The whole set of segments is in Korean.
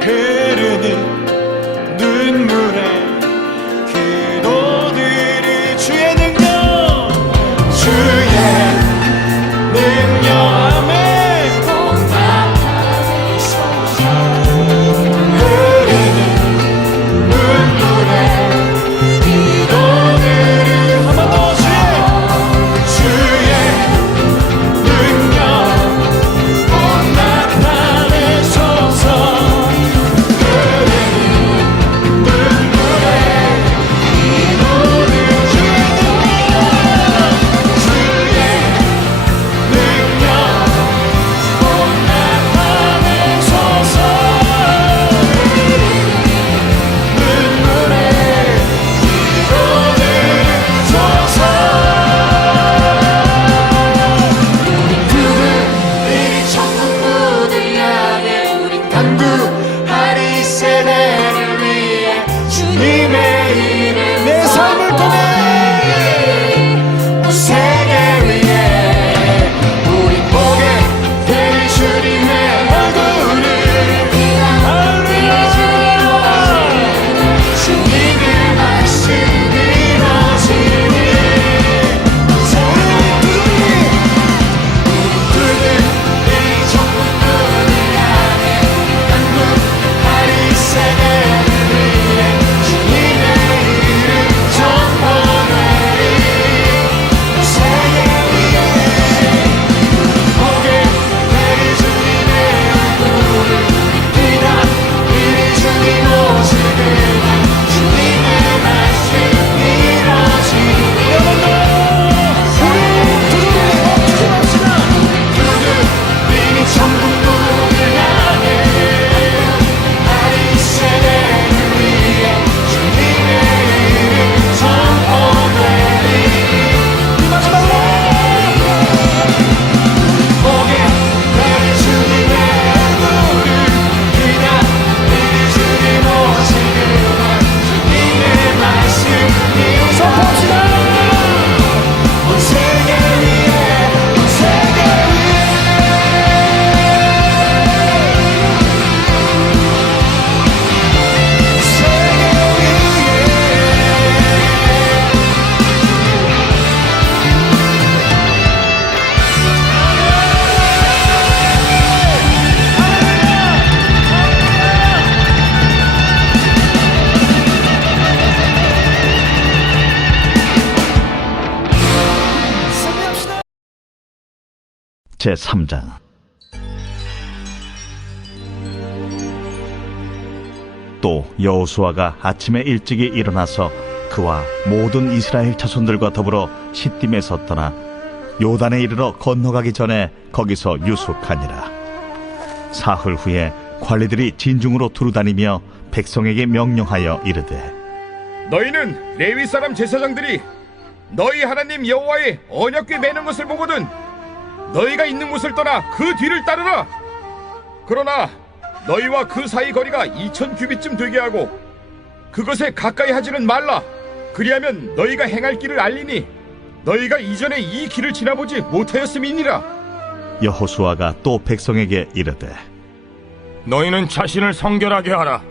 흐르는 눈물의 기도들이 주의 능력, 주의 능력, 아멘. 꼭 나타내소서. 제3장. 또 여호수아가 아침에 일찍이 일어나서 그와 모든 이스라엘 자손들과 더불어 시딤에서 떠나 요단에 이르러 건너가기 전에 거기서 유숙하니라. 사흘 후에 관리들이 진중으로 두루다니며 백성에게 명령하여 이르되, 너희는 레위 사람 제사장들이 너희 하나님 여호와의 언약궤 매는 것을 보거든 너희가 있는 곳을 떠나 그 뒤를 따르라. 그러나 너희와 그 사이 거리가 2000규빗쯤 되게 하고 그것에 가까이 하지는 말라. 그리하면 너희가 행할 길을 알리니 너희가 이전에 이 길을 지나보지 못하였음이니라. 여호수아가 또 백성에게 이르되, 너희는 자신을 성결하게 하라.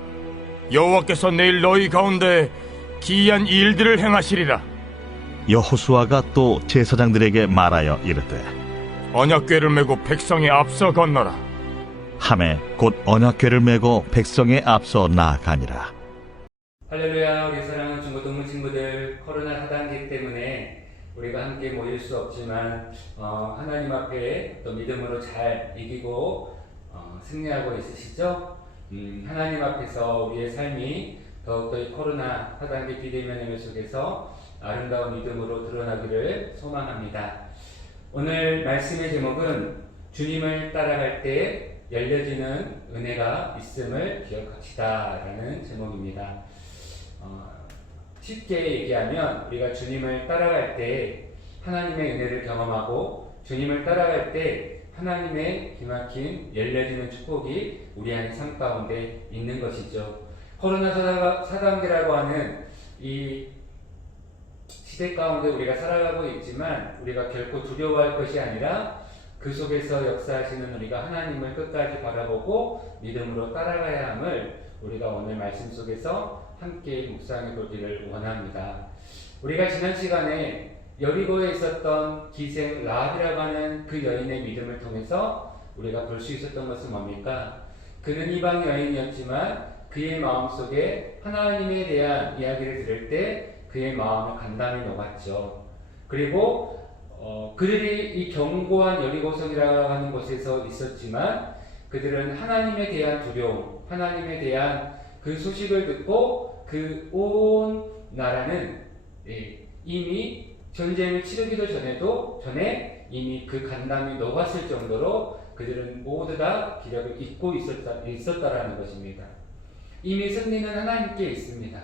여호와께서 내일 너희 가운데 기이한 일들을 행하시리라. 여호수아가 또 제사장들에게 말하여 이르되, 언약궤를 메고 백성의 앞서 건너라. 하매 곧 언약궤를 메고 백성의 앞서 나아가니라. 할렐루야. 우리 사랑하는 중고등부 친구들, 코로나 4단계 때문에 우리가 함께 모일 수 없지만 하나님 앞에 또 믿음으로 잘 이기고 승리하고 있으시죠? 하나님 앞에서 우리의 삶이 더욱더 이 코로나 4단계 비대면 예배 속에서 아름다운 믿음으로 드러나기를 소망합니다. 오늘 말씀의 제목은 주님을 따라갈 때 열려지는 은혜가 있음을 기억합시다 라는 제목입니다. 쉽게 얘기하면 우리가 주님을 따라갈 때 하나님의 은혜를 경험하고 주님을 따라갈 때 하나님의 기막힌 열려지는 축복이 우리 안의 삶 가운데 있는 것이죠. 코로나 4단계라고 하는 이 시대 가운데 우리가 살아가고 있지만 우리가 결코 두려워할 것이 아니라 그 속에서 역사하시는 우리가 하나님을 끝까지 바라보고 믿음으로 따라가야 함을 우리가 오늘 말씀 속에서 함께 묵상해 보기를 원합니다. 우리가 지난 시간에 여리고에 있었던 기생 라합이라고 하는 그 여인의 믿음을 통해서 우리가 볼 수 있었던 것은 뭡니까? 그는 이방 여인이었지만 그의 마음속에 하나님에 대한 이야기를 들을 때 그의 마음에 간담이 녹았죠. 그리고 그들이 이 견고한 여리고성이라고 하는 곳에서 있었지만 그들은 하나님에 대한 두려움, 하나님에 대한 그 소식을 듣고 그 온 나라는 이미 전쟁을 치르기도 전에 이미 그 간담이 녹았을 정도로 그들은 모두 다 기력을 잊고 있었다라는 것입니다. 이미 승리는 하나님께 있습니다.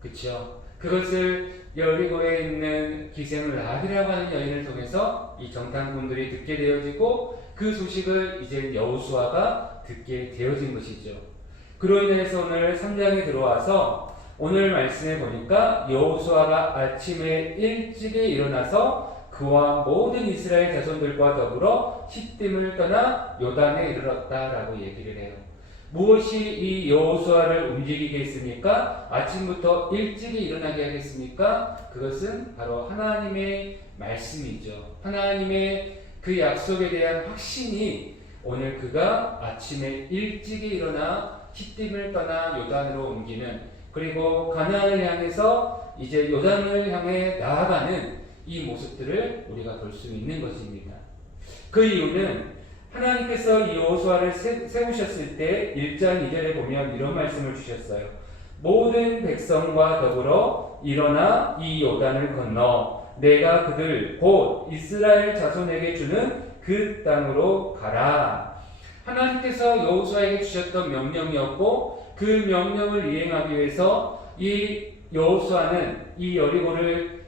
그렇죠? 그것을 여리고에 있는 기생 라합이라고 하는 여인을 통해서 이 정탐꾼들이 듣게 되어지고 그 소식을 이제 여호수아가 듣게 되어진 것이죠. 그로 인해서 오늘 3장에 들어와서 오늘 말씀에 보니까 여호수아가 아침에 일찍이 일어나서 그와 모든 이스라엘 자손들과 더불어 시딤을 떠나 요단에 이르렀다라고 얘기를 해요. 무엇이 이 여호수아를 움직이게 했습니까? 아침부터 일찍이 일어나게 하겠습니까? 그것은 바로 하나님의 말씀이죠. 하나님의 그 약속에 대한 확신이 오늘 그가 아침에 일찍이 일어나 시딤을 떠나 요단으로 옮기는, 그리고 가나안을 향해서 이제 요단을 향해 나아가는 이 모습들을 우리가 볼 수 있는 것입니다. 그 이유는 하나님께서 이 여호수아를 세우셨을 때 1장 2절에 보면 이런 말씀을 주셨어요. 모든 백성과 더불어 일어나 이 요단을 건너 내가 그들 곧 이스라엘 자손에게 주는 그 땅으로 가라. 하나님께서 여호수아에게 주셨던 명령이었고 그 명령을 이행하기 위해서 이 여호수아는 이 여리고를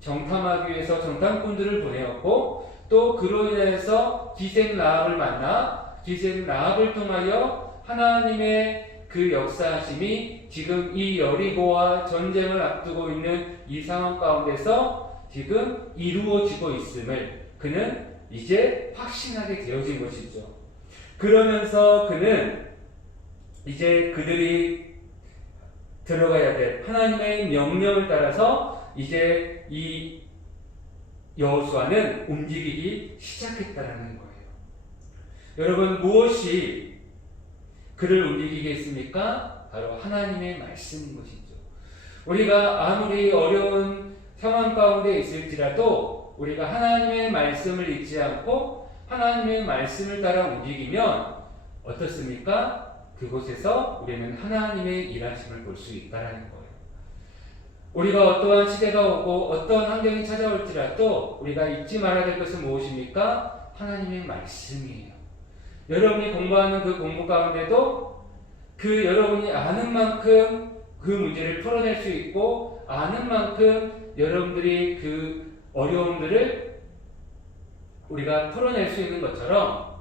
정탐하기 위해서 정탐꾼들을 보내었고 또 그로 인해서 기생 라합을 만나 기생 라합을 통하여 하나님의 그 역사하심이 지금 이 여리고와 전쟁을 앞두고 있는 이 상황 가운데서 지금 이루어지고 있음을 그는 이제 확신하게 되어진 것이죠. 그러면서 그는 이제 그들이 들어가야 될 하나님의 명령을 따라서 이제 이 여호수아는 움직이기 시작했다라는 거예요. 여러분, 무엇이 그를 움직이게 했습니까? 바로 하나님의 말씀인 것이죠. 우리가 아무리 어려운 상황 가운데 있을지라도 우리가 하나님의 말씀을 잊지 않고 하나님의 말씀을 따라 움직이면 어떻습니까? 그곳에서 우리는 하나님의 일하심을 볼 수 있다라는 거예요. 우리가 어떠한 시대가 오고 어떠한 환경이 찾아올지라도 우리가 잊지 말아야 될 것은 무엇입니까? 하나님의 말씀이에요. 여러분이 공부하는 그 공부 가운데도 그 여러분이 아는 만큼 그 문제를 풀어낼 수 있고 아는 만큼 여러분들이 그 어려움들을 우리가 풀어낼 수 있는 것처럼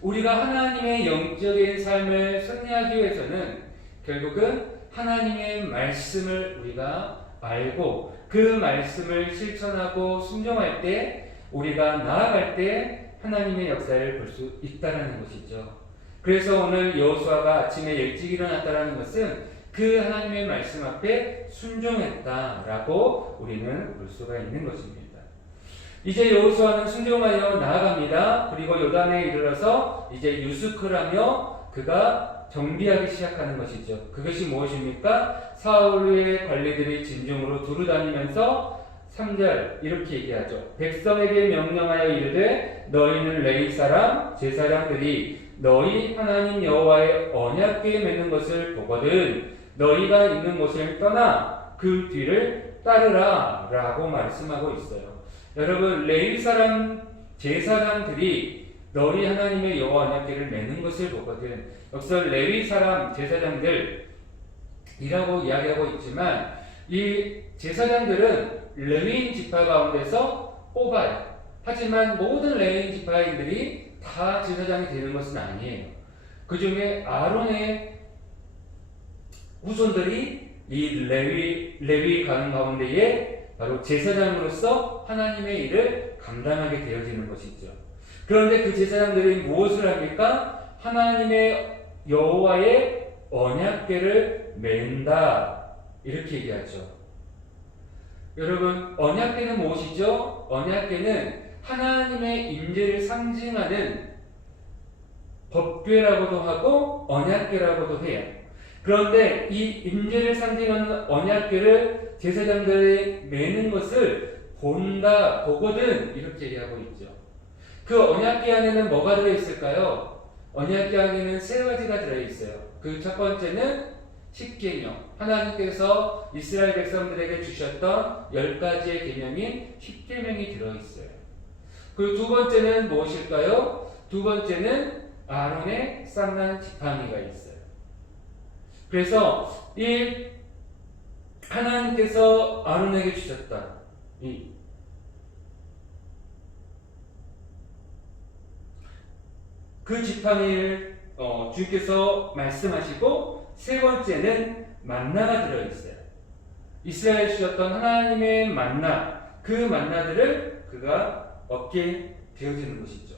우리가 하나님의 영적인 삶을 승리하기 위해서는 결국은 하나님의 말씀을 우리가 알고 그 말씀을 실천하고 순종할 때 우리가 나아갈 때 하나님의 역사를 볼 수 있다는 것이죠. 그래서 오늘 여호수아가 아침에 일찍 일어났다는 것은 그 하나님의 말씀 앞에 순종했다라고 우리는 볼 수가 있는 것입니다. 이제 여호수아는 순종하여 나아갑니다. 그리고 요단에 이르러서 이제 유스크라며 그가 정비하기 시작하는 것이죠. 그것이 무엇입니까? 사울의 관리들이 진중으로 두루 다니면서 3절 이렇게 얘기하죠. 백성에게 명령하여 이르되 너희는 레위 사람 제사장들이 너희 하나님 여호와의 언약궤에 맺는 것을 보거든 너희가 있는 곳을 떠나 그 뒤를 따르라 라고 말씀하고 있어요. 여러분 레위 사람 제사장들이 너희 하나님의 여호와 언약궤를 메는 것을 보거든. 여기서 레위 사람 제사장들이라고 이야기하고 있지만 이 제사장들은 레위인 지파 가운데서 뽑아요. 하지만 모든 레위인 지파인들이 다 제사장이 되는 것은 아니에요. 그 중에 아론의 후손들이 이 레위 가문 가운데에 바로 제사장으로서 하나님의 일을 감당하게 되어지는 것이죠. 그런데 그 제사장들이 무엇을 합니까? 하나님의 여호와의 언약궤를 맨다 이렇게 얘기하죠. 여러분 언약궤는 무엇이죠? 언약궤는 하나님의 임재를 상징하는 법궤라고도 하고 언약궤라고도 해요. 그런데 이 임재를 상징하는 언약궤를 제사장들이 매는 것을 본다, 보거든 이렇게 얘기하고 있죠. 그 언약궤 안에는 뭐가 들어있을까요? 언약궤 안에는 세 가지가 들어있어요. 그 첫 번째는 십계명, 하나님께서 이스라엘 백성들에게 주셨던 10가지의 계명인 십계명이 들어있어요. 그 두 번째는 무엇일까요? 두 번째는 아론의 쌍난 지팡이가 있어요. 그래서 이 하나님께서 아론에게 주셨던 그 지팡이를 주께서 말씀하시고 세 번째는 만나가 들어있어요. 이스라엘에 주셨던 하나님의 만나, 그 만나들을 그가 얻게 되어지는 것이죠.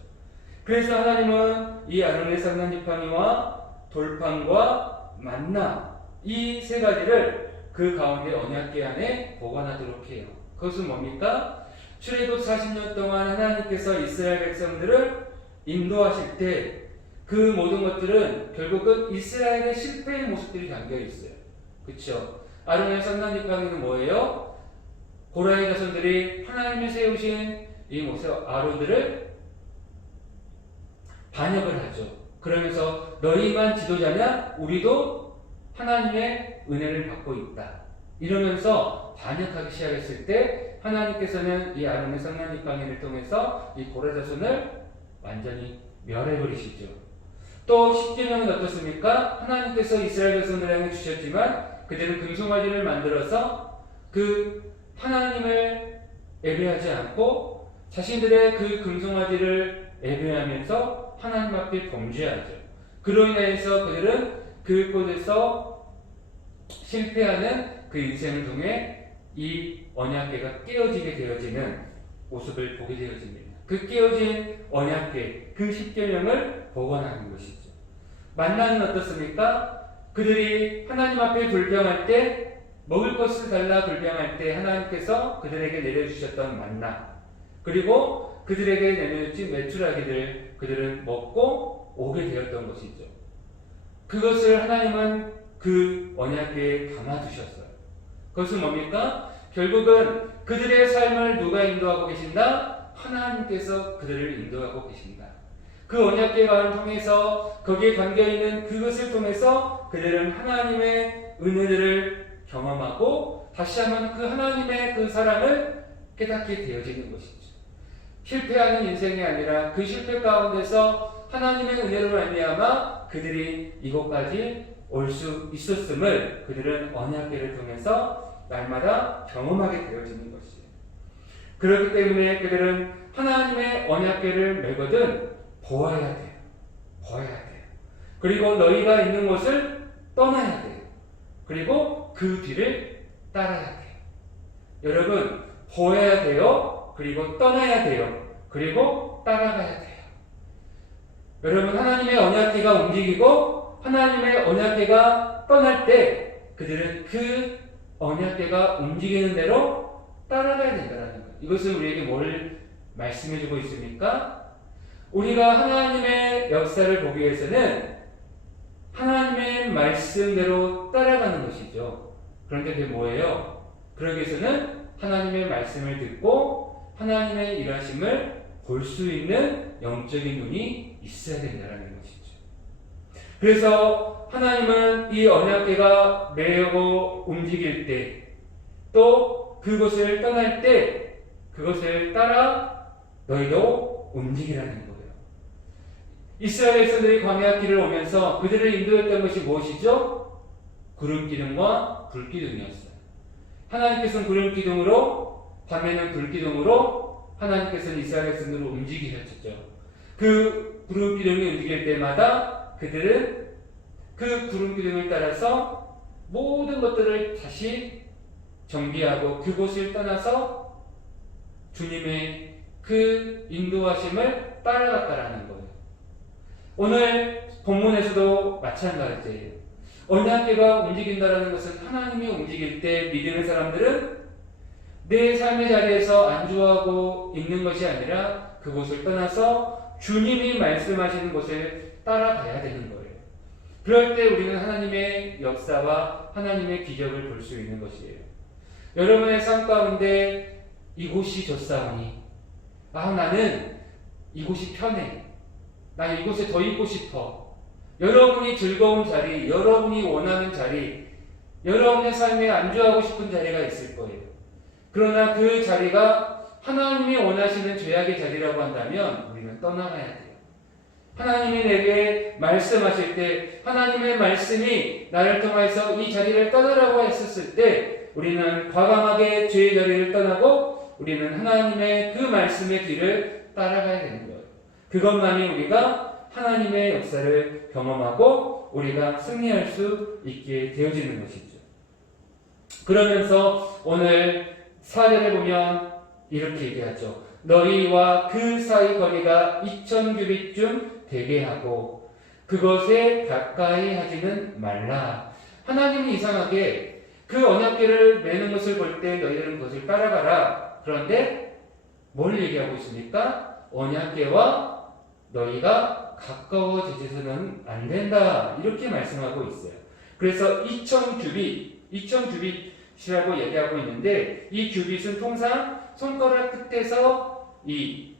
그래서 하나님은 이 아론의 쌍난 지팡이와 돌판과 만나 이 세 가지를 그 가운데 언약궤 안에 보관하도록 해요. 그것은 뭡니까? 출애굽 40년 동안 하나님께서 이스라엘 백성들을 인도하실 때 그 모든 것들은 결국은 이스라엘의 실패의 모습들이 담겨 있어요. 그렇죠? 아론의 쌍난 지팡이는 뭐예요? 고라의 자손들이 하나님이 세우신 이 모세 아론들을 반역을 하죠. 그러면서 너희만 지도자냐? 우리도 하나님의 은혜를 받고 있다. 이러면서 반역하기 시작했을 때 하나님께서는 이 아론의 쌍난 지팡이를 통해서 이 고라 자손을 완전히 멸해버리시죠. 또 십계명은 어떻습니까? 하나님께서 이스라엘 백성들에게 주셨지만 그들은 금송아지를 만들어서 그 하나님을 예배하지 않고 자신들의 그 금송아지를 예배하면서 하나님 앞에 범죄하죠. 그로 인해서 그들은 그곳에서 실패하는 그 인생을 통해 이 언약궤가 깨어지게 되어지는 모습을 보게 되어집니다. 그 깨어진 언약궤, 그 십계명을 보관하는 것이죠. 만나는 어떻습니까? 그들이 하나님 앞에 불평할 때, 먹을 것을 달라 불평할 때 하나님께서 그들에게 내려주셨던 만나, 그리고 그들에게 내려주신 메추라기를 그들은 먹고 오게 되었던 것이죠. 그것을 하나님은 그 언약궤에 담아두셨어요. 그것은 뭡니까? 결국은 그들의 삶을 누가 인도하고 계신다? 하나님께서 그들을 인도하고 계신다. 그 언약궤를 통해서 거기에 담겨있는 그것을 통해서 그들은 하나님의 은혜를 경험하고 다시 한번 그 하나님의 그 사랑을 깨닫게 되어지는 것이죠. 실패하는 인생이 아니라 그 실패 가운데서 하나님의 은혜로 말미암아 그들이 이곳까지 올 수 있었음을 그들은 언약궤를 통해서 날마다 경험하게 되어지는 것이에요. 그렇기 때문에 그들은 하나님의 언약궤를 매거든 보아야 돼요. 보아야 돼요. 그리고 너희가 있는 곳을 떠나야 돼요. 그리고 그 뒤를 따라야 돼요. 여러분, 보아야 돼요. 그리고 떠나야 돼요. 그리고 따라가야 돼요. 여러분, 하나님의 언약궤가 움직이고 하나님의 언약궤가 떠날 때 그들은 그 언약궤가 움직이는 대로 따라가야 된다는 거예요. 이것은 우리에게 뭘 말씀해주고 있습니까? 우리가 하나님의 역사를 보기 위해서는 하나님의 말씀대로 따라가는 것이죠. 그런데 그게 뭐예요? 그러기 위해서는 하나님의 말씀을 듣고 하나님의 일하심을 볼 수 있는 영적인 눈이 있어야 된다는 것이죠. 그래서 하나님은 이 언약궤가 매고 움직일 때 또 그곳을 떠날 때 그것을 따라 너희도 움직이라는 거예요. 이스라엘 백성들이 광야 길을 오면서 그들을 인도했던 것이 무엇이죠? 구름기둥과 불기둥이었어요. 하나님께서는 구름기둥으로, 밤에는 불기둥으로 하나님께서는 이스라엘 백성들을 움직이셨죠. 그 구름기둥이 움직일 때마다 그들은 그 구름기둥을 따라서 모든 것들을 다시 정비하고 그곳을 떠나서 주님의 그 인도하심을 따라갔다라는 거예요. 오늘 본문에서도 마찬가지예요. 언약궤가 움직인다라는 것은 하나님이 움직일 때 믿는 사람들은 내 삶의 자리에서 안주하고 있는 것이 아니라 그곳을 떠나서 주님이 말씀하시는 곳을 따라가야 되는 거예요. 그럴 때 우리는 하나님의 역사와 하나님의 기적을 볼 수 있는 것이에요. 여러분의 삶 가운데 이곳이 좋사오니 나는 이곳이 편해. 나 이곳에 더 있고 싶어. 여러분이 즐거운 자리, 여러분이 원하는 자리, 여러분의 삶에 안주하고 싶은 자리가 있을 거예요. 그러나 그 자리가 하나님이 원하시는 죄악의 자리라고 한다면 우리는 떠나가야 돼요. 하나님이 내게 말씀하실 때 하나님의 말씀이 나를 통해서 이 자리를 떠나라고 했었을 때 우리는 과감하게 죄의 자리를 떠나고 우리는 하나님의 그 말씀의 길을 따라가야 되는 거예요. 그것만이 우리가 하나님의 역사를 경험하고 우리가 승리할 수 있게 되어지는 것이죠. 그러면서 오늘 4절에 보면 이렇게 얘기하죠. 너희와 그 사이 거리가 2000규빗쯤 되게 하고 그것에 가까이 하지는 말라. 하나님이 이상하게 그 언약궤를 매는 것을 볼 때 너희들은 그것을 따라가라. 그런데 뭘 얘기하고 있습니까? 언약궤와 너희가 가까워지지는 안 된다. 이렇게 말씀하고 있어요. 그래서 2000규빗이라고 얘기하고 있는데 이 규빗은 통상 손가락 끝에서 이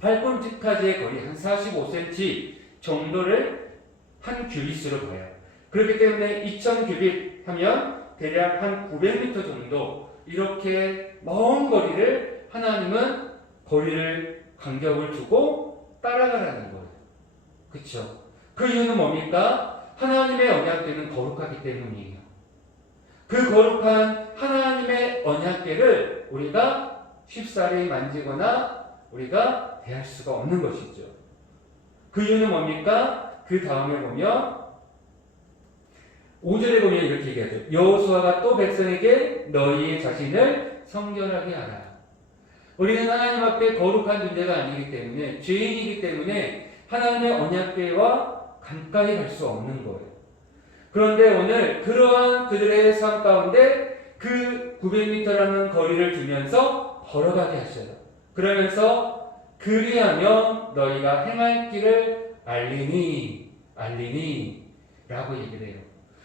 발꿈치까지의 거리 한 45cm 정도를 한 규빗으로 봐요. 그렇기 때문에 2000규빗 하면 대략 한 900m 정도 이렇게 먼 거리를 하나님은 거리를 간격을 두고 따라가라는 거예요. 그렇죠? 그 이유는 뭡니까? 하나님의 언약궤는 거룩하기 때문이에요. 그 거룩한 하나님의 언약궤를 우리가 쉽사리 만지거나 우리가 대할 수가 없는 것이죠. 그 이유는 뭡니까? 그 다음에 보면 5절에 보면 이렇게 얘기하죠. 여호수아가 또 백성에게 너희의 자신을 성결하게 하라. 우리는 하나님 앞에 거룩한 존재가 아니기 때문에 죄인이기 때문에 하나님의 언약궤와 가까이 갈 수 없는 거예요. 그런데 오늘 그러한 그들의 삶 가운데 그 900m라는 거리를 두면서 걸어가게 하셔요. 그러면서 그리하면 너희가 행할 길을 알리니 라고 얘기를 해요.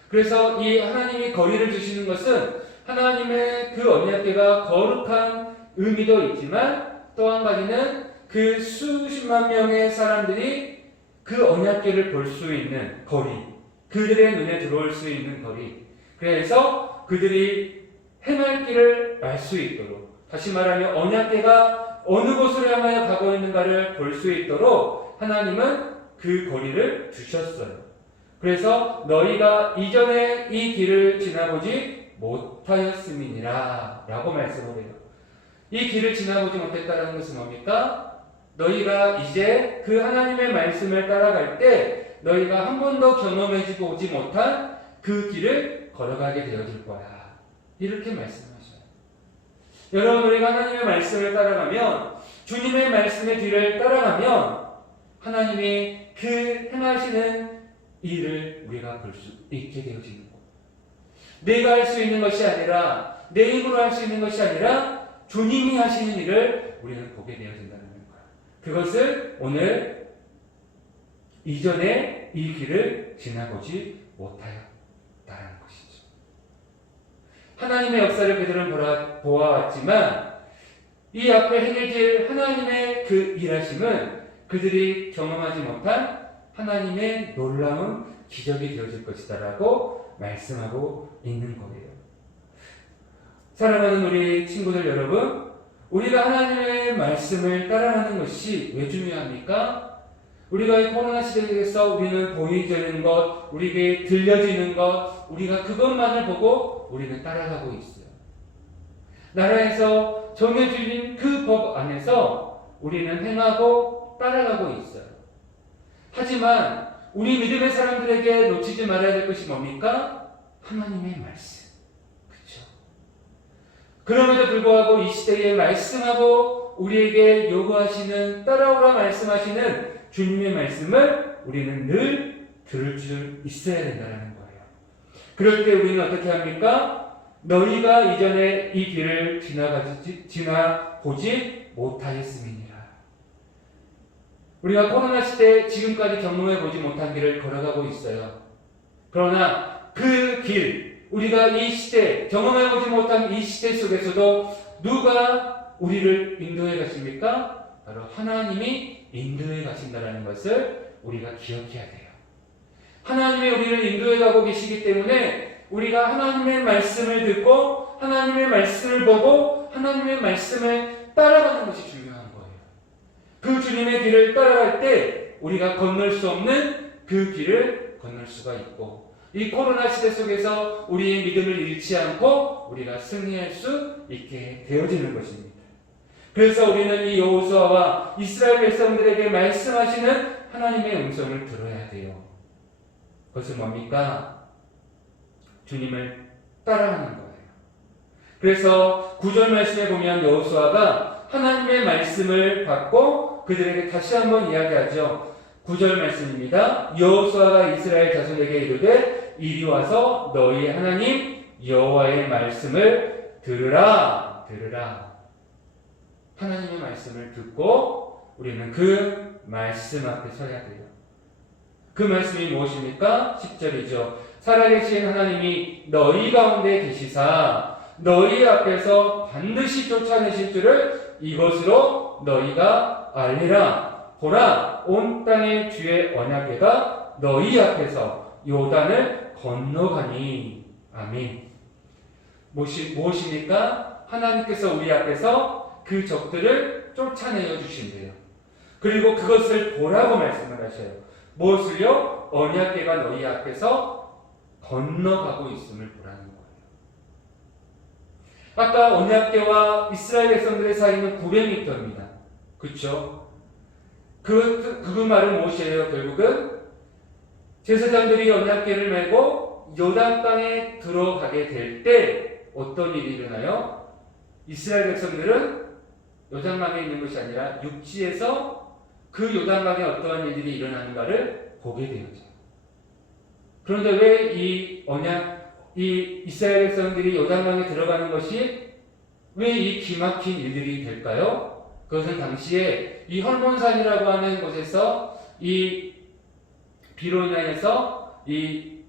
그래서 이 하나님이 거리를 두시는 것은 하나님의 그 언약궤가 거룩한 의미도 있지만 또 한 가지는 그 그 수십만 명의 사람들이 그 언약궤를 볼 수 있는 거리, 그들의 눈에 들어올 수 있는 거리, 그래서 그들이 행할 길을 알 수 있도록, 다시 말하면 언약궤가 어느 곳으로 향하여 가고 있는가를 볼 수 있도록 하나님은 그 거리를 두셨어요. 그래서 너희가 이전에 이 길을 지나보지 못하였음이니라 라고 말씀을 해요. 이 길을 지나보지 못했다는 것은 뭡니까? 너희가 이제 그 하나님의 말씀을 따라갈 때 너희가 한 번도 경험해지고 오지 못한 그 길을 걸어가게 되어질 거야. 이렇게 말씀하셔요. 여러분, 우리가 하나님의 말씀을 따라가면, 주님의 말씀의 뒤를 따라가면 하나님이 그 행하시는 일을 우리가 볼 수 있게 되어지는 거예요. 내가 할 수 있는 것이 아니라, 내 힘으로 할 수 있는 것이 아니라 주님이 하시는 일을 우리는 보게 되어진다는 거예요. 그것을 오늘 이전에 이 길을 지나보지 못하였다는 것이죠. 하나님의 역사를 그들은 보아왔지만 이 앞에 행해질 하나님의 그 일하심은 그들이 경험하지 못한 하나님의 놀라운 기적이 되어질 것이다 라고 말씀하고 있는 거예요. 사랑하는 우리 친구들 여러분, 우리가 하나님의 말씀을 따라가는 것이 왜 중요합니까? 우리가 이 코로나 시대에서 우리는 보이지는 것, 우리에게 들려지는 것, 우리가 그것만을 보고 우리는 따라가고 있어요. 나라에서 정해진 그 법 안에서 우리는 행하고 따라가고 있어요. 하지만 우리 믿음의 사람들에게 놓치지 말아야 될 것이 뭡니까? 하나님의 말씀. 그럼에도 불구하고 이 시대에 말씀하고 우리에게 요구하시는, 따라오라 말씀하시는 주님의 말씀을 우리는 늘 들을 줄 있어야 된다는 거예요. 그럴 때 우리는 어떻게 합니까? 너희가 이전에 이 길을 지나보지 못하였음이니라. 우리가 코로나 시대에 지금까지 경험해 보지 못한 길을 걸어가고 있어요. 그러나 그 길, 우리가 이 시대, 경험해보지 못한 이 시대 속에서도 누가 우리를 인도해 가십니까? 바로 하나님이 인도해 가신다는 것을 우리가 기억해야 돼요. 하나님이 우리를 인도해 가고 계시기 때문에 우리가 하나님의 말씀을 듣고 하나님의 말씀을 보고 하나님의 말씀을 따라가는 것이 중요한 거예요. 그 주님의 길을 따라갈 때 우리가 건널 수 없는 그 길을 건널 수가 있고, 이 코로나 시대 속에서 우리의 믿음을 잃지 않고 우리가 승리할 수 있게 되어지는 것입니다. 그래서 우리는 이 여호수아와 이스라엘 백성들에게 말씀하시는 하나님의 음성을 들어야 돼요. 그것은 뭡니까? 주님을 따라가는 거예요. 그래서 9절 말씀에 보면 여호수아가 하나님의 말씀을 받고 그들에게 다시 한번 이야기하죠. 9절 말씀입니다. 여호수아가 이스라엘 자손에게 이르되 이리 와서 너희 하나님 여호와의 말씀을 들으라. 하나님의 말씀을 듣고 우리는 그 말씀 앞에 서야 돼요. 그 말씀이 무엇입니까? 10절이죠. 살아계신 하나님이 너희 가운데 계시사 너희 앞에서 반드시 쫓아내실 줄을 이것으로 너희가 알리라. 보라, 온 땅의 주의 언약궤가 너희 앞에서 요단을 건너가니. 아멘. 무엇입니까? 하나님께서 우리 앞에서 그 적들을 쫓아내어 주신대요. 그리고 그것을 보라고 말씀을 하셔요. 무엇을요? 언약궤가 너희 앞에서 건너가고 있음을 보라는 거예요. 아까 언약궤와 이스라엘 백성들의 사이는 900m입니다. 그렇죠? 그 말은 무엇이에요? 결국은 제사장들이 언약궤를 메고 요단 땅에 들어가게 될 때 어떤 일이 일어나요? 이스라엘 백성들은 요단강에 있는 것이 아니라 육지에서 그 요단강에 어떠한 일들이 일어나는가를 보게 되었죠. 그런데 왜 이 이스라엘 백성들이 요단강에 들어가는 것이 왜 이 기막힌 일들이 될까요? 그것은 당시에 이 헐몬산이라고 하는 곳에서 이 비로 인해서 이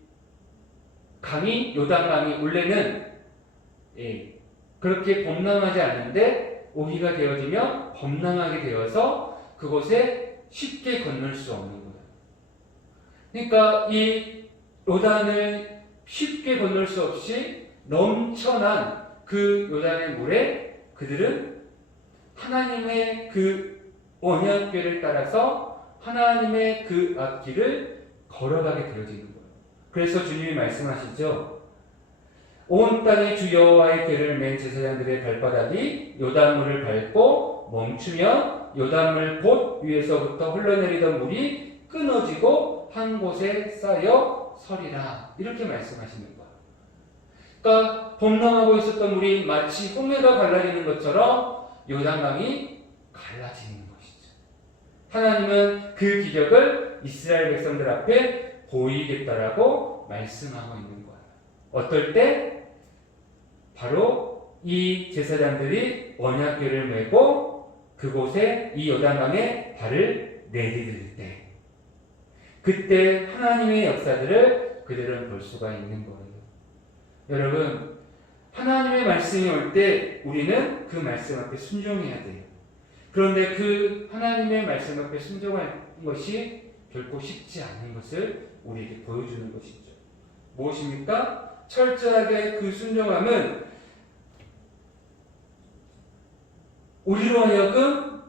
강이, 요단강이 원래는 그렇게 범람하지 않는데 오기가 되어지며 범람하게 되어서 그곳에 쉽게 건널 수 없는 거예요. 그러니까 이 요단을 쉽게 건널 수 없이 넘쳐난 그 요단의 물에 그들은 하나님의 그 언약궤를 따라서 하나님의 그 앞길을 걸어가게 되어지는 거예요. 그래서 주님이 말씀하시죠. 온 땅의 주 여호와의 궤를 맨 제사장들의 발바닥이 요단물을 밟고 멈추면 요단물 곧 위에서부터 흘러내리던 물이 끊어지고 한 곳에 쌓여 서리라. 이렇게 말씀하시는 거예요. 그러니까 범람하고 있었던 물이 마치 홍해가 갈라지는 것처럼 요단강이 갈라지는 것이죠. 하나님은 그 기적을 이스라엘 백성들 앞에 보이겠다라고 말씀하고 있는 거예요. 어떨 때? 바로 이 제사장들이 언약궤를 메고 그곳에 이 요단강에 발을 내디딜 때, 그때 하나님의 역사들을 그들은 볼 수가 있는 거예요. 여러분, 하나님의 말씀이 올 때 우리는 그 말씀 앞에 순종해야 돼요. 그런데 그 하나님의 말씀 앞에 순종할 것이 결코 쉽지 않은 것을 우리에게 보여주는 것이죠. 무엇입니까? 철저하게 그 순종함은 우리로 하여금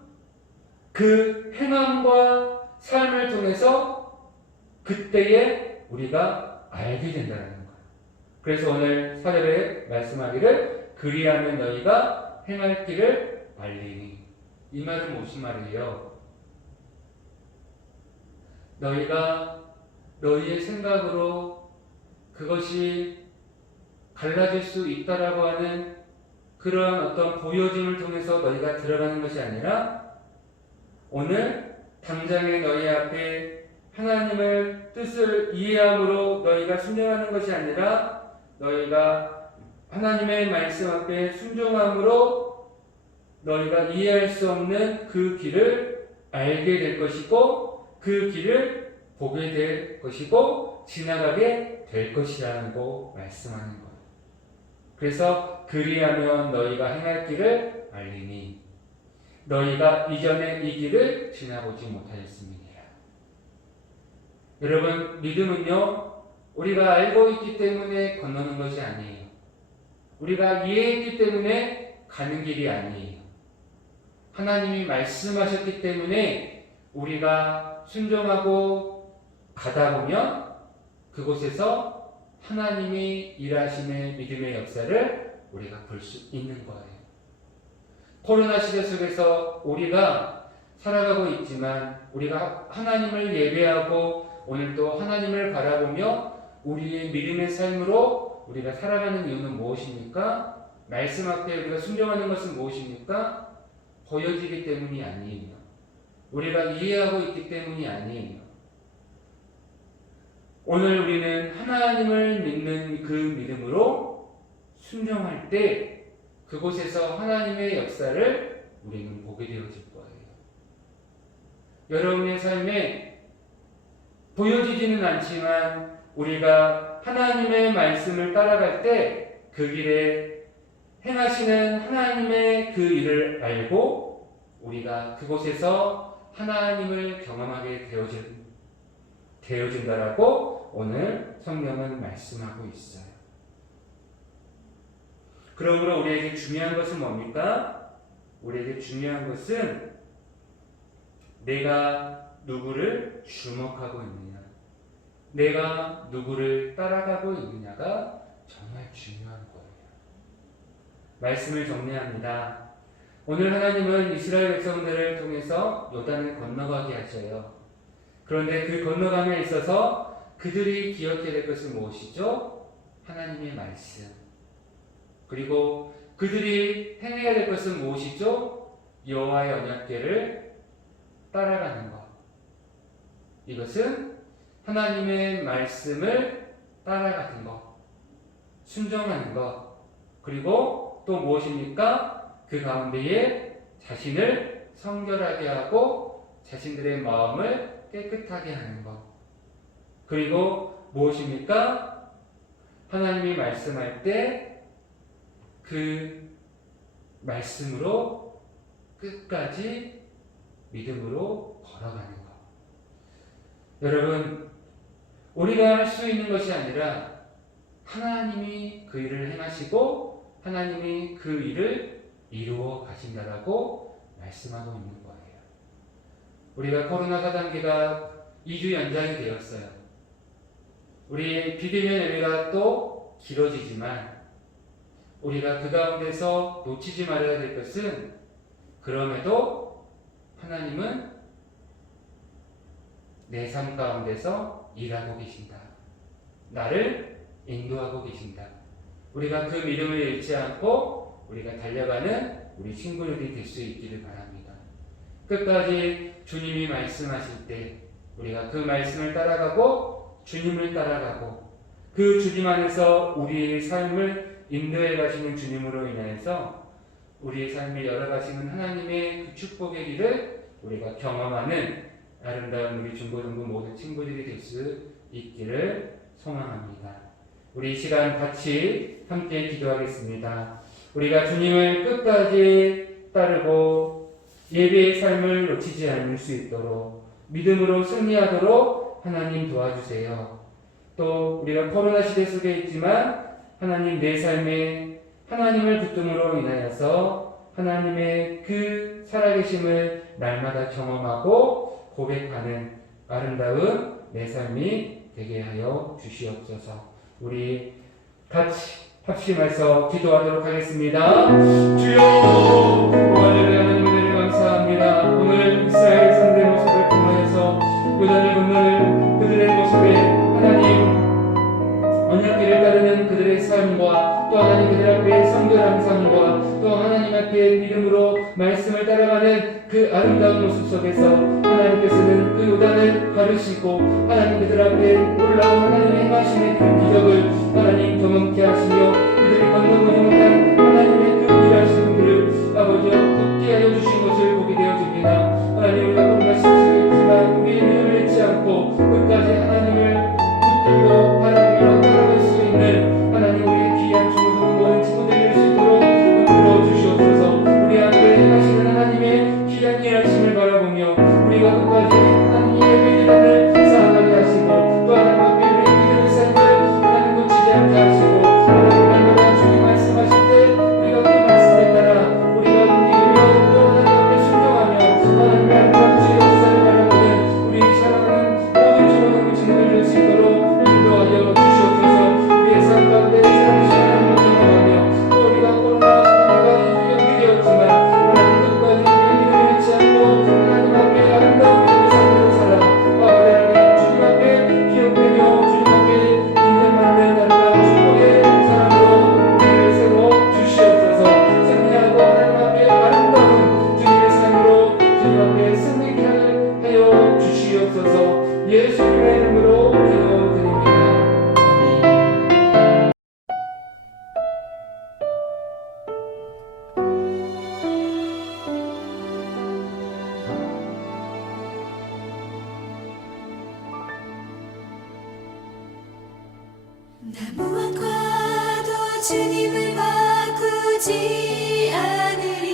그 행함과 삶을 통해서 그때에 우리가 알게 된다는 거예요. 그래서 오늘 4절에 말씀하기를 그리하면 너희가 행할 길을 알리니, 이 말은 무슨 말이에요? 너희가 너희의 생각으로 그것이 갈라질 수 있다라고 하는 그러한 어떤 보여짐을 통해서 너희가 들어가는 것이 아니라 오늘 당장에 너희 앞에 하나님의 뜻을 이해함으로 너희가 순종하는 것이 아니라 너희가 하나님의 말씀 앞에 순종함으로 너희가 이해할 수 없는 그 길을 알게 될 것이고 그 길을 보게 될 것이고 지나가게 될 것이라고 말씀하는 거예요. 그래서 그리하면 너희가 행할 길을 알리니 너희가 이전에 이 길을 지나보지 못하였음이니라. 여러분, 믿음은요 우리가 알고 있기 때문에 건너는 것이 아니에요. 우리가 이해했기 때문에 가는 길이 아니에요. 하나님이 말씀하셨기 때문에 우리가 순종하고 가다 보면 그곳에서 하나님이 일하심의 믿음의 역사를 우리가 볼 수 있는 거예요. 코로나 시대 속에서 우리가 살아가고 있지만 우리가 하나님을 예배하고 오늘도 하나님을 바라보며 우리의 믿음의 삶으로 우리가 살아가는 이유는 무엇입니까? 말씀 앞에 우리가 순종하는 것은 무엇입니까? 보여지기 때문이 아니에요. 우리가 이해하고 있기 때문이 아니에요. 오늘 우리는 하나님을 믿는 그 믿음으로 순종할 때 그곳에서 하나님의 역사를 우리는 보게 되어질 거예요. 여러분의 삶에 보여지지는 않지만 우리가 하나님의 말씀을 따라갈 때 그 길에 행하시는 하나님의 그 일을 알고 우리가 그곳에서 하나님을 경험하게 되어진다라고 오늘 성경은 말씀하고 있어요. 그러므로 우리에게 중요한 것은 뭡니까? 우리에게 중요한 것은 내가 누구를 주목하고 있느냐, 내가 누구를 따라가고 있느냐가 정말 중요한 거예요. 말씀을 정리합니다. 오늘 하나님은 이스라엘 백성들을 통해서 요단을 건너가게 하셔요. 그런데 그 건너감에 있어서 그들이 기억해야 될 것은 무엇이죠? 하나님의 말씀. 그리고 그들이 행해야 될 것은 무엇이죠? 여호와의 언약궤를 따라가는 것. 이것은 하나님의 말씀을 따라가는 것, 순종하는 것. 그리고 또 무엇입니까? 그 가운데에 자신을 성결하게 하고 자신들의 마음을 깨끗하게 하는 것. 그리고 무엇입니까? 하나님이 말씀할 때 그 말씀으로 끝까지 믿음으로 걸어가는 것. 여러분, 우리가 할 수 있는 것이 아니라 하나님이 그 일을 행하시고 하나님이 그 일을 이루어 가신다라고 말씀하고 있는 거예요. 우리가 코로나 4단계가 2주 연장이 되었어요. 우리 비대면 예배가 또 길어지지만 우리가 그 가운데서 놓치지 말아야 될 것은 그럼에도 하나님은 내 삶 가운데서 일하고 계신다. 나를 인도하고 계신다. 우리가 그 믿음을 잃지 않고 우리가 달려가는 우리 친구들이 될 수 있기를 바랍니다. 끝까지 주님이 말씀하실 때 우리가 그 말씀을 따라가고 주님을 따라가고 그 주님 안에서 우리의 삶을 인도해 가시는 주님으로 인하여서 우리의 삶을 열어가시는 하나님의 그 축복의 길을 우리가 경험하는 아름다운 우리 중고등부 모든 친구들이 될 수 있기를 소망합니다. 우리 이 시간 같이 함께 기도하겠습니다. 우리가 주님을 끝까지 따르고 예배의 삶을 놓치지 않을 수 있도록 믿음으로 승리하도록 하나님 도와주세요. 또 우리가 코로나 시대 속에 있지만 하나님 내 삶에 하나님을 붙듦으로 인하여서 하나님의 그 살아계심을 날마다 경험하고 고백하는 아름다운 내 삶이 되게 하여 주시옵소서. 우리 같이 합심해서 기도하도록 하겠습니다. 주여, 할렐루야. 하나님 은혜를 감사합니다. 오늘 이스라엘 상대 모습을 통하여서 요단을 건너는 그들의 모습에 하나님 언약궤를 따르는 그들의 삶과 또 하나님 그들 앞에 성결한 삶과 또 하나님 앞에 믿음으로 말씀을 따라가는 그 아름다운 모습 속에서 하나님께서는 그 요단을 가르시고 하나님 그들 앞에 놀라운 하나님의 행하심의 그 기적을 하나님 경험케 하시며 그들이 건너보지 못한 하나님의 그 일하시는 그를 아버지여 굳게 하여 주신 것을 보게 되어집니다. 하나님 우리가 코로나 시대에 있지만 우리의 믿음을 잃지 않고 끝까지 하나님을 붙들고 바라보며 따라갈 수 있는 하나님 우리의 귀한 중고등 모든 친구들이 될 수 있도록 이끌어 주시옵소서. 우리 앞에 행하시는 하나님의 귀한 일하심을 바라보며 우리가 끝까지 하나님의 예배를 쌓아가게 하시고 또 하나님 앞에 우리의 믿음의 삶을 하나님 놓치지 않게 하시고 하나님 날마다 주님 말씀하실 때 우리가 그 말씀에 따라 우리가 움직이며 또 하나님 앞에 순종하며 하나님의 아름다운 주의 역사를 바라보는 우리 사랑하는 모든 중고등 친구들 될 수 있도록 인도하여 주시옵소서. 우리의 삶 가운데 새로운 시간을 경험하며 또 우리가 코로나 상황이 연기되었지만 하나님 끝까지 우리의 믿음을 잃지 않고 하나님 앞에 아름다운 믿음의 삶으로 살아 하나님 주님 앞에 기억되며 주님 앞에 인정받는 아름다운 축복의 사람으로 우리를 세워 주시옵소서. 승리하고 하나님 앞에 아름다운 주님의 삶으로 주님 앞에 승리케 하여 주시옵소서. 예수님의 이름으로 기도드립니다. 아멘. 나 무엇과도 주님을 바꾸지 않으리.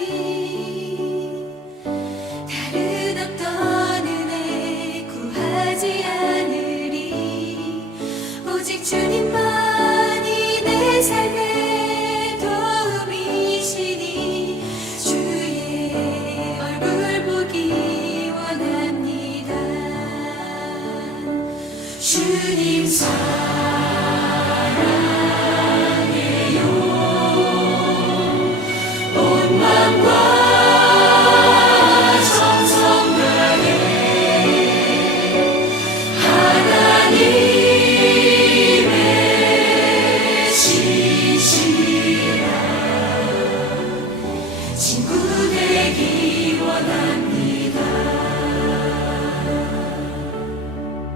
다른 어떤 은혜 구하지 않으리. 오직 주님만이 내 삶의 도움이시니 주의 얼굴 보기 원합니다. 주님 온 마음과 정성 다해 하나님의 지시라 친구 되기 원합니다.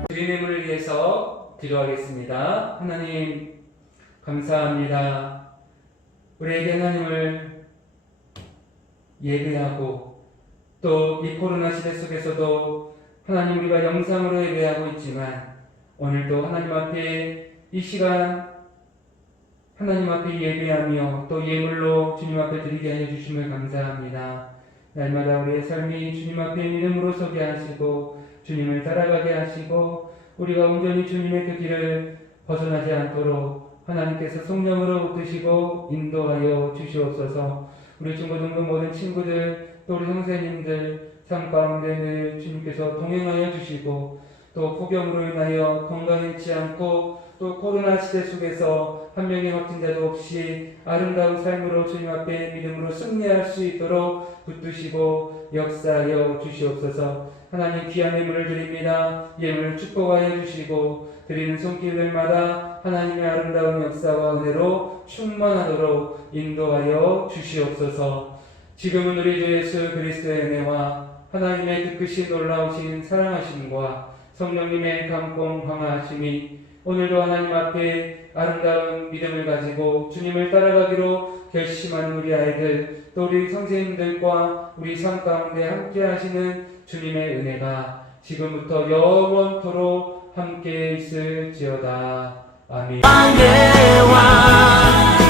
주님을 위해서 기도하겠습니다. 하나님 감사합니다. 우리에게 하나님을 예배하고 또 이 코로나 시대 속에서도 하나님 우리가 영상으로 예배하고 있지만 오늘도 하나님 앞에 이 시간 하나님 앞에 예배하며 또 예물로 주님 앞에 드리게 하여 주심을 감사합니다. 날마다 우리의 삶이 주님 앞에 믿음으로 서게 하시고 주님을 따라가게 하시고 우리가 온전히 주님의 그 길을 벗어나지 않도록 하나님께서 성령으로 붙드시고 인도하여 주시옵소서. 우리 중고등부 모든 친구들 또 우리 선생님들 삶 가운데 늘 주님께서 동행하여 주시고 또 폭염으로 인하여 건강해지지 않고 또 코로나 시대 속에서 한 명의 확진자도 없이 아름다운 삶으로 주님 앞에 믿음으로 승리할 수 있도록 붙드시고 역사하여 주시옵소서. 하나님 귀한 예물을 드립니다. 예물을 축복하여 주시고 드리는 손길들마다 하나님의 아름다운 역사와 은혜로 충만하도록 인도하여 주시옵소서. 지금은 우리 주 예수 그리스도의 은혜와 하나님의 그 크신 놀라우신 사랑하심과 성령님의 감동 강화하심이 오늘도 하나님 앞에 아름다운 믿음을 가지고 주님을 따라가기로 결심하는 우리 아이들 또 우리 선생님들과 우리 삶 가운데 함께 하시는 주님의 은혜가 지금부터 영원토록 함께 있을지어다. 아멘. 왕의 왕